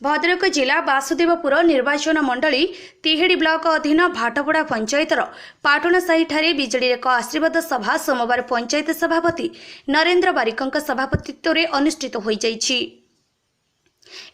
भद्रक जिला वासुदेवपुर निर्वाचन मंडली तिहेड़ी ब्लॉक अधीन भाटपड़ा पंचायतर पाटणसाही ठारे बीजेडी एक आशीर्वाद सभा सोमवार पंचायत सभापति नरेंद्र बारिकଙ୍କ सभापतित्व अनुष्ठित हो जाइछि।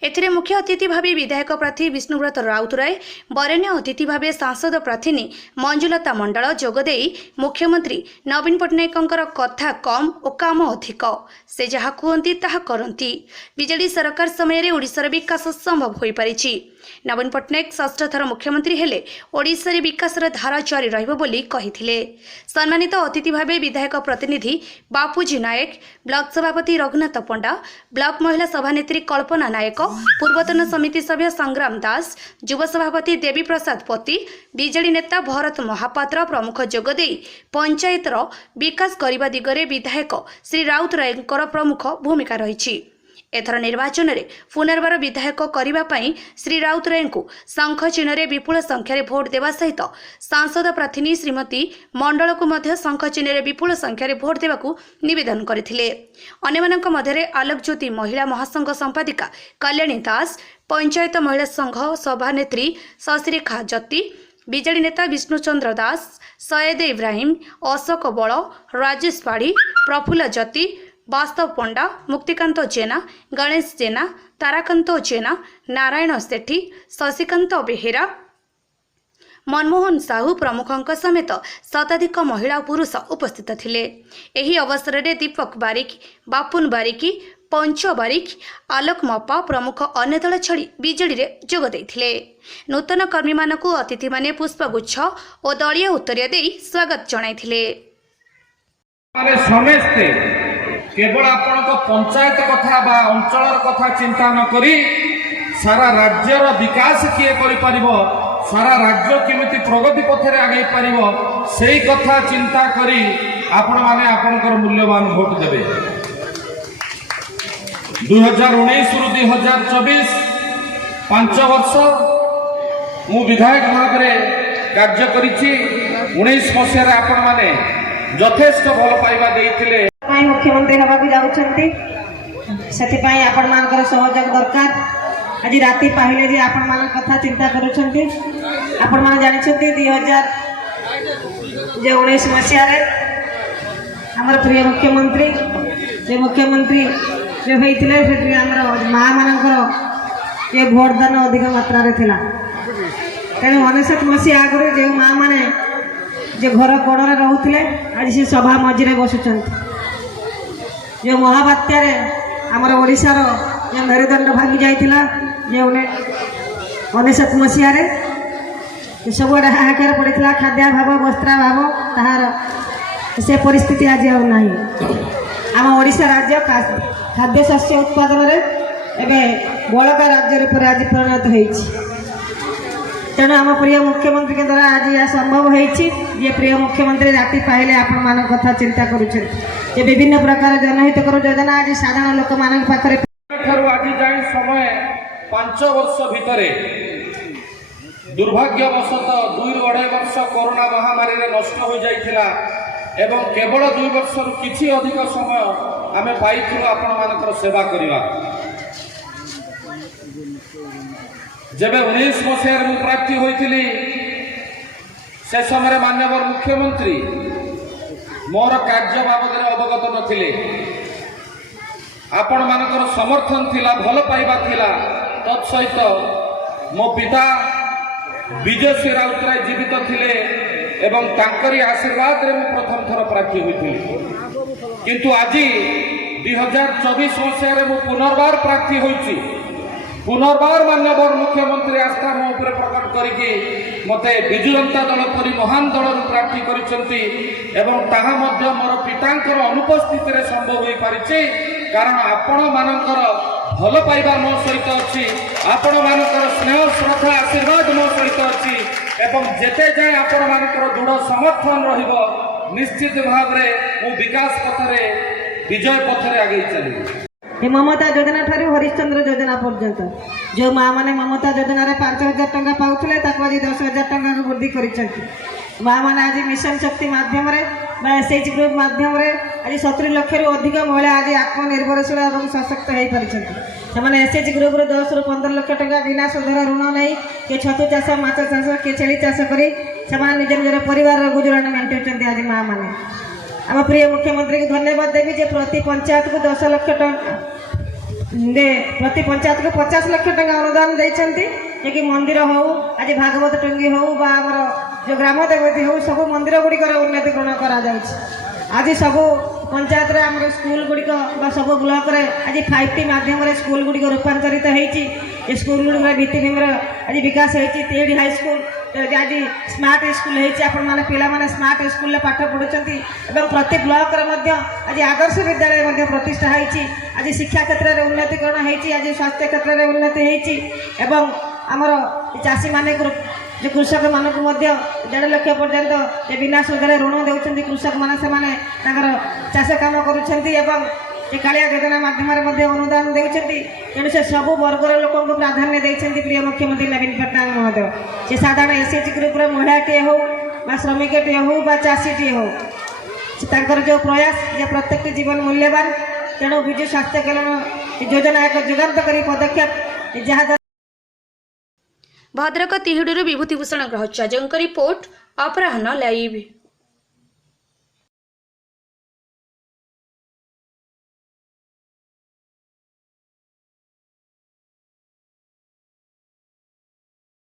एथिरे मुख्य अतिथि भावे विधायक प्रार्थी विष्णुव्रत राउतराय, बरेण्य अतिथि भावे सांसद प्रार्थी मंजुलता मंडल जोगदे मुख्यमंत्री नवीन पट्टनायकंकर कथा कम और काम अधिक, से जहा कहती ताहा करती। बीजेडी सरकार समय ओडिशार विकास संभव हो पारिछि। नवीन पट्टनायक षष्ठ थर मुख्यमंत्री हेले ओडिशारे विकासर धारा जारी रहिबो बोली कहिथिले। सम्मानित अतिथि भावे विधायक प्रतिनिधि बापूजी नायक, ब्लॉक सभापति रघुनाथ पंडा, ब्लॉक महिला सभानेत्री कल्पना नायक, पूर्वतन समिति सभ्य संग्राम दास, युव सभापति देवी प्रसाद पति, बीजेडी नेता भरत महापात्र प्रमुख जोगदे पंचायतर विकास करने दिगरे विधायक श्री राउतरायंकर प्रमुख भूमिका रही। एथर निर्वाचन में पुनर्बार विधायक करने श्री राउतराय को शंख चिन्ह विपुल संख्यार भोट देवा सहित सांसद प्रार्थी श्रीमती मंडल को मध्य शंख चिन्ह विपुल संख्यार भोट देवाक निवेदन करथिले। अन्यमानक मध्यरे आलोक ज्योति महिला महासंघ संपादिका कल्याणी दास, पंचायत महिला संघ सभानेत्री शशिरेखा जत्ती, बीजेडी नेता विष्णुचंद्र दास, सैयद इब्राहिम, अशोक बल, राजेश पाढ़ी, प्रफुल्ल जत्ती, वास्तव पंडा, मुक्तिकांत जेना, गणेश जेना, ताराकांत जेना, नारायण सेठी, शशिकांत बेहेरा, मनमोहन साहू प्रमुखों समेत शताधिक महिला पुरुष उपस्थित थिले। एही अवसर में दीपक बारिक, बापुन बारिकी, पंच बारिक, आलोक मप्पा प्रमुख अन्य दल छड़ी बीजेडी रे जोग देथिले। नूतन कर्मी मानकु अतिथि माने पुष्पगुच्छ और दलीय उत्तरीय दे स्वागत जणाइथिले। केवल आपण पंचायत कथा बा अंचल कथा चिंता न करी सारा राज्यर विकास किए करि परिबो, सारा राज्य केमिति प्रगति पथरे आगे परिबो, सेही कथा चिंता करी आपण माने आपनकर मूल्यवान भोट देबे। 2019 रु 2024 5 वर्ष मु विधायक भाव में कार्य करिछि। 19 मसिया आपण माने यथेष्ट भल पाइबा देइथिले। मुख्यमंत्री हवा जाऊँगी से आपण मान सहयोग दरकार। आज राति पाहिले जे आपण मान कथा चिंता करुछंती। आपण मान जानिछंती 2019 मसिया रे हमर प्रिय मुख्यमंत्री जे होइथिले से हमर मां मानकर ये भोटदान अधिक मात्रा रे थिला। तेणु 19 मसिया आगरे जे मां माने जे घर कोड़े रोते आज से सभा मझे बसुंट। जो महाबात्यार आमर ओडिशार जो मेरुदंड भांगी जाइथिला जे 19 मसीह सब हाहाकार पड़ता खाद्याभाव वस्त्राभाव ताहार से परिस्थिति आज ना। आम ओडिशा राज्य खाद्य शस्य उत्पादन एवं बड़का राज्य रूप आज परिणत हो। तेणु आम प्रिय मुख्यमंत्री के द्वारा आज यह संभव होइछि। ये प्रिय मुख्यमंत्री राति पाइले आपण मान कथा चिंता करुछन। ये विभिन्न प्रकार जनहितकर योजना आज साधारण लोक मान पाखरे आज जाए समय 5 वर्ष भितरे दुर्भाग्यवशतः 2-2.5 वर्ष कोरोना महामारी रे नष्ट हो जाइथिला एवं केवल 2 वर्ष किछि अधिक समय आमे पाइथिलु आपण मानकर सेवा करिवा। जबे 19 मसीह मु प्रार्थी होइथिली से समय माननीय मुख्यमंत्री मोर कार्य बाबद अवगत नथिले। आपण मानकर समर्थन थिला, भल पाइबा थिला। तत्सहित मो पिता विजय श्री राउतराय जीवित थिले एवं तांकरी आशीर्वाद रे मु प्रथम थर प्रार्थी होइथिली। किंतु आज 2024 मसीह मु पुनर्बार प्रार्थी होइछि। पुनर्बार माननीय मुख्यमंत्री आस्था मो उपर प्रकट करके मते बिजु जनता दल परि महान दल प्रार्थी करिसेंती एवं ताहा मध्य मोर पितांकर अनुपस्थिति रे संभव होई पारिछि। कारण आपण मानकर भल पाइबा मो सहित अछि, आपण मानकर स्नेह श्रद्धा आशीर्वाद मो सहित अछि एवं जेते जाय आपण मानकर दृढ़ समर्थन रहिबो निश्चित भाव रे मो विकास पथरे विजय पथरे आगे चलिबो। ये ममता योजना ठारू हरिश्चंद्र योजना पर्यंत जो माँ मैंने ममता योजना 5,000 टंका पाऊले आज 10,000 टंका को वृद्धि कर माँ मैंने आज मिशन शक्ति माध्यम एसएच ग्रुप माध्यम आज 70 लाख अधिक महिला आज आत्मनिर्भरशील और सशक्त हो पारी। ସେମାନେ ଏସ୍ଏଚଜି ଗ୍ରୁପ୍ରୁ 10 ରୁ 15 ଲକ୍ଷ ଟଙ୍କା ବିନା ସୁଧର ଋଣ ନେଇ କିଏ ଛତୁ ଚାଷ ମାଛ ଚାଷ କିଏ ଛେଳି ଚାଷ କରି ସେମାନେ ନିଜ ନିଜର ପରିବାରର ଗୁଜୁରାଣ ମେଣ୍ଟାଉଛନ୍ତି ଆଜି ମା ମାନେ। ଆମ ପ୍ରିୟ ମୁଖ୍ୟମନ୍ତ୍ରୀଙ୍କୁ ଧନ୍ୟବାଦ ଦେବି ଯେ ପ୍ରତି ପଞ୍ଚାୟତକୁ 10 ଲକ୍ଷ ଟଙ୍କା ପ୍ରତି ପଞ୍ଚାୟତକୁ 50 ଲକ୍ଷ ଟଙ୍କା ଅନୁଦାନ ଦେଇଛନ୍ତି ଯେ ମନ୍ଦିର ହେଉ ଆଜି ଭାଗବତ ଟୁଙ୍ଗି ହେଉ ବା ଆମର ଯେଉଁ ଗ୍ରାମ ଦେବତୀ ହେଉ ସବୁ ମନ୍ଦିର ଗୁଡ଼ିକର ଉନ୍ନତିକରଣ କରାଯାଉଛି। ଆଜି ସବୁ ପଞ୍ଚାୟତରେ ଆମର ସ୍କୁଲ ଗୁଡ଼ିକ ବା ସବୁ ବ୍ଲକରେ ଆଜି 5T ମାଧ୍ୟମରେ ସ୍କୁଲ ଗୁଡ଼ିକ ରୂପାନ୍ତରିତ ହୋଇଛି। ଏ ସ୍କୁଲ ଗୁଡ଼ିକର ଭିତ୍ତିଭୂମିର ଆଜି ବିକାଶ ହୋଇଛି। ତିହିଡ଼ି ହାଇସ୍କୁଲ ଆଜି ସ୍ମାର୍ଟ ସ୍କୁଲ ହୋଇଛି। ଆପଣମାନେ ପିଲାମାନେ ସ୍ମାର୍ଟ ସ୍କୁଲରେ ପାଠ ପଢ଼ୁଛନ୍ତି ଏବଂ ପ୍ରତି ବ୍ଲକରେ ମଧ୍ୟ ଆଜି ଆଦର୍ଶ ବିଦ୍ୟାଳୟ ମଧ୍ୟ ପ୍ରତିଷ୍ଠା ହୋଇଛି। ଆଜି ଶିକ୍ଷା କ୍ଷେତ୍ରରେ ଉନ୍ନତିକରଣ ହୋଇଛି। ଆଜି ସ୍ୱାସ୍ଥ୍ୟ କ୍ଷେତ୍ରରେ ଉନ୍ନତି ହୋଇଛି ଏବଂ ଆମର ଚାଷୀମାନଙ୍କୁ যে কৃষকମାନଙ୍କୁ ମଧ୍ୟ 1.5 ଲକ୍ଷ ପର୍ଯ୍ୟନ୍ତ ଯେ ବିନା ସୁଧରେ ଋଣ ଦେଉଛନ୍ତି କୃଷକମାନେ ସେମାନେ ତାଙ୍କର ଚାଷ କାମ କରୁଛନ୍ତି ଏବଂ ଏ କାଳିଆ ଯୋଜନା ମାଧ୍ୟମରେ ମଧ୍ୟ ଅନୁଦାନ ଦେଉଛନ୍ତି। ତେଣୁ ସେ ସବୁ ବର୍ଗର ଲୋକଙ୍କୁ ପ୍ରାଧାନ୍ୟ ଦେଇଛନ୍ତି ପ୍ରିୟ ମୁଖ୍ୟମନ୍ତ୍ରୀ ନବୀନ ପଟ୍ଟନାୟକ ମହୋଦୟ। ସେ ସାଧାରଣ ଏସ୍ଏଚଜି ଗ୍ରୁପର ମହିଳାଟିଏ ହେଉ ବା ଶ୍ରମିକଟିଏ ହେଉ ବା ଚାଷୀଟିଏ ହେଉ ତାଙ୍କର ଯେଉଁ ପ୍ରୟାସ ଯେ ପ୍ରତ୍ୟେକଟି ଜୀବନ ମୂଲ୍ୟବାନ। ତେଣୁ ବିଜୁ ସ୍ୱାସ୍ଥ୍ୟ କଲ୍ୟାଣ ଯୋଜନା ଏକ ଯୁଗାନ୍ତକାରୀ ପଦକ୍ଷେପ ଯାହା ଭଦ୍ରକ ତିହିଡ଼ିରୁ ବିଭୂତି ଭୂଷଣ ଗ୍ରହଚାର୍ଯ୍ୟଙ୍କ ରିପୋର୍ଟ ଅପରାହ୍ନ ଲାଇଭ୍।